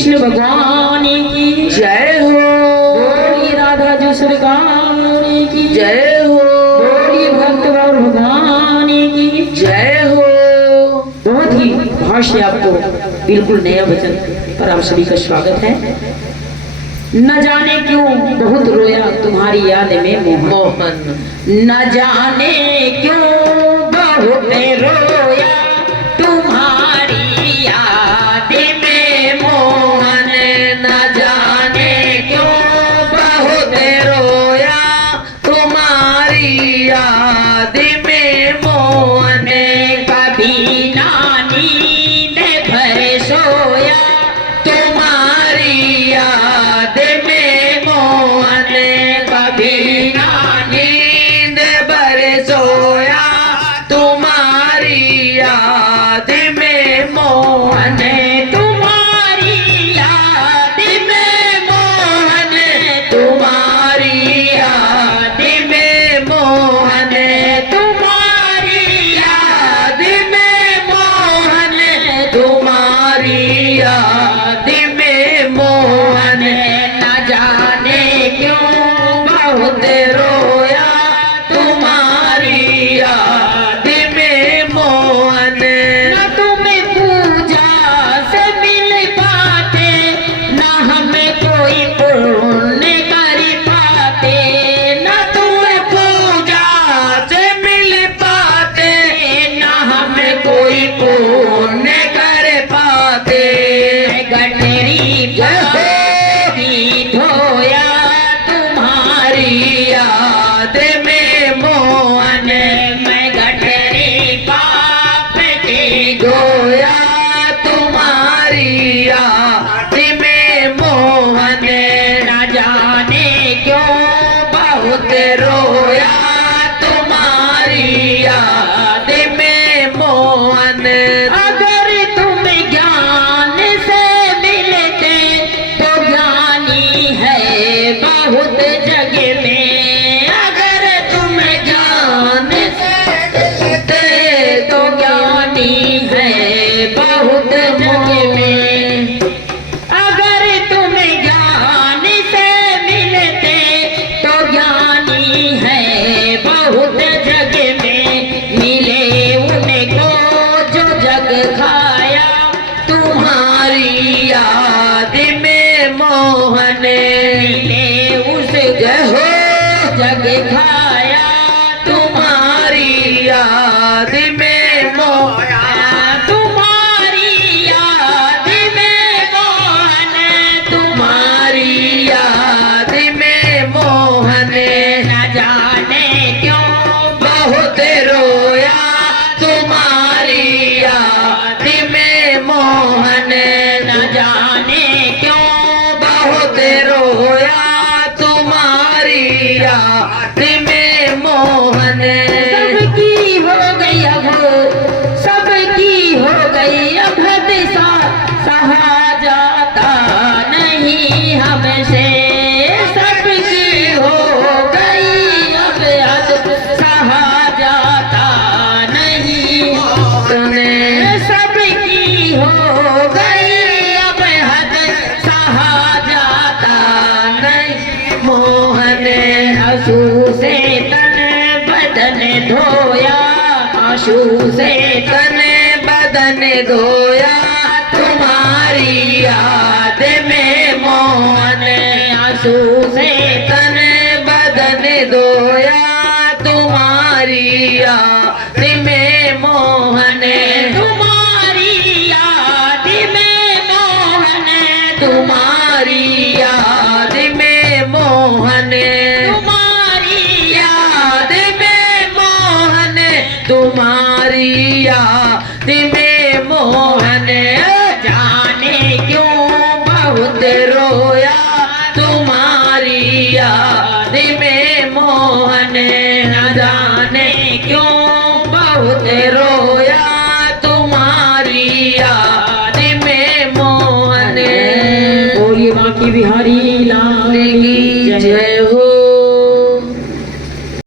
कृष्ण भगवान की जय हो। बोलिए राधा जी सरकार की जय हो। बोलिए भक्त और भगवान की जय हो। बहुत ही भाष्य आपको बिल्कुल नया वचन पर आप सभी का स्वागत है। न जाने क्यों बहुत रोया तुम्हारी याद में मोहन, न जाने क्यों बहुत रोया तुम्हारी याद में मोहन, न जाने क्यों बहुत रोया तुम्हारी याद में मोहन, कभी नानी ने भर सोया तुम्हारी याद में मोहन, कभी नानी ने भर सोया तुम्हारी याद में मोहन, तुम्हारी याद में मोहन, तुम्हारी याद में मोहन, तुम्हारी याद में मोहन, तुम्हारी याद में मोहन, न जाने क्यों बहुत रोया तुम्हारी याद में मोहन, न तुम्हें पूजा से मिल पाते, न हमें कोई पुण्य कर पाते, न तुम्हें पूजा से मिल पाते, न हमें कोई पुण्य कर पाते, गठरी की धोया तुम्हारी याद में मोहन, मैं गठरी पाप की धोया तुम्हारी याद में मोहन, न जाने क्यों बहुत रोया तुम्हारी याद में मोहन, अगर तुम ज्ञान से मिलते तो ज्ञानी है बहुत जग में, अगर तुम ज्ञान से मिलते तो ज्ञानी है बहुत जग में, अगर तुम ज्ञान से मिलते तो ज्ञानी है बहुत जग में, मिले उनको जो जग खाया तुम्हारी याद में मोहन, मिले उस हो जग खाया तुम्हारी याद में मोहन, तुम्हारी याद में मोहन, तुम्हारी याद में मोहन, न जाने क्यों बहुत रोया तुम्हारी याद में मोहन, न जाने क्यों बहुत रोया तुम्हारी याद में मोहन, सबकी हो गई अब, सबकी हो गई अब दिशा, सहा जाता नहीं हमसे, सबकी हो गई अब हद, सहा जाता नहीं हमसे, सबकी हो गई अब हद, सहा जाता नहीं मोहन, आंसू से तन बदन धोया, आंसू से तन बदन धोया तुम्हारी याद में मोहन, आंसू से तन बदन धोया तुम्हारी याद में मोहन, तुम्हारी याद में मोहन, तुम्हारी याद में मोहन, तुम्हारी याद में मोहन, तुम्हारी याद में मोहन, जाने क्यों बहुत रोया तुम्हारी याद में मोहन, न जाने क्यों बहुत रो